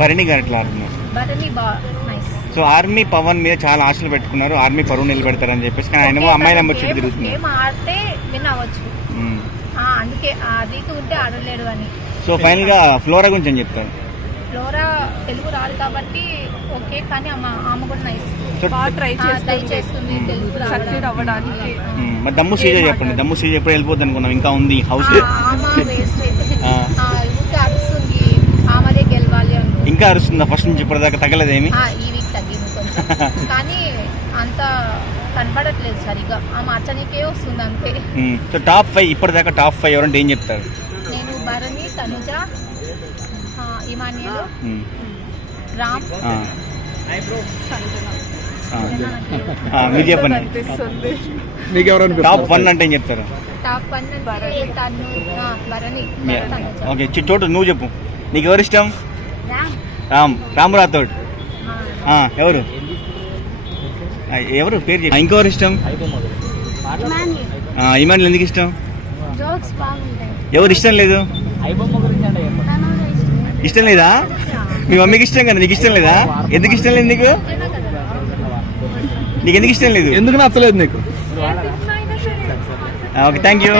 భరణి గారు ఎట్లా ఆడుతున్నారు? So army Pawan మీద చాలా ఆశలు పెట్టుకున్నారు, ఆర్మీ పరువు నిలబెడతారని చెప్పేసి, కానీ ఆయన అమ్మాయి నెంబర్ చుట్టూ తిరుగుతున్నారు. అందుకే అది ఉంటే ఆడలేడు అని. సో ఫైనల్ గా ఫ్లోరా గురించి ఏం చెప్తారు? ఫ్లోరా తెలుగు రాదు కాబట్టి ఓకే, కానీ ఆమె కూడా నైస్, ట్రై చేస్తుంది తెలుగు సక్సెడ్ అవ్వడానికి. మరి దమ్ము సీజ చెప్పండి, దమ్ము సీజ ఎప్పుడు వెళ్ళిపోద్ది అనుకున్నాం, ఇంకా ఉంది హౌస్ అరుస్తుంది, ఆమెదే గెలవాలి అనుకుంటుంది. ఇంకా అరుస్తుందా? ఫస్ట్ నుంచి ఇప్పటిదాకా తగ్గలేదేమి? ఈ వీక్ తగ్గింది కొంచెం, కానీ అంత కనపడట్లేదు సరిగా, ఆమె అచ్చనికే వస్తుంది అంతే. సో టాప్ 5 ఇప్పటిదాకా టాప్ 5 ఎవరంటే ఏం చెప్తారు? నేను భరణి, తనుజ, ఇమానియల్, రామ్, మీరు చెప్పండి. టాప్ 1 అంటే ఏం చెప్తారు? టాప్ 1 భరణి. ఓకే చోటు నువ్వు చెప్పు, నీకు ఎవరు ఇష్టం? రామ్ రాథోడ్. ఎవరు ఎవరు పేరు చెప్పి. ఇంకెవరు ఇష్టం? ఇమానియల్ ఎందుకు ఇష్టం? ఎవరు ఇష్టం లేదు? ఇష్టం లేదా? మీ మమ్మీకి ఇష్టం కదా, నీకు ఇష్టం లేదా? ఎందుకు ఇష్టం లేదు నీకు? నీకు ఎందుకు ఇష్టం లేదు? ఎందుకు నచ్చలేదు నీకు? Okay thank you.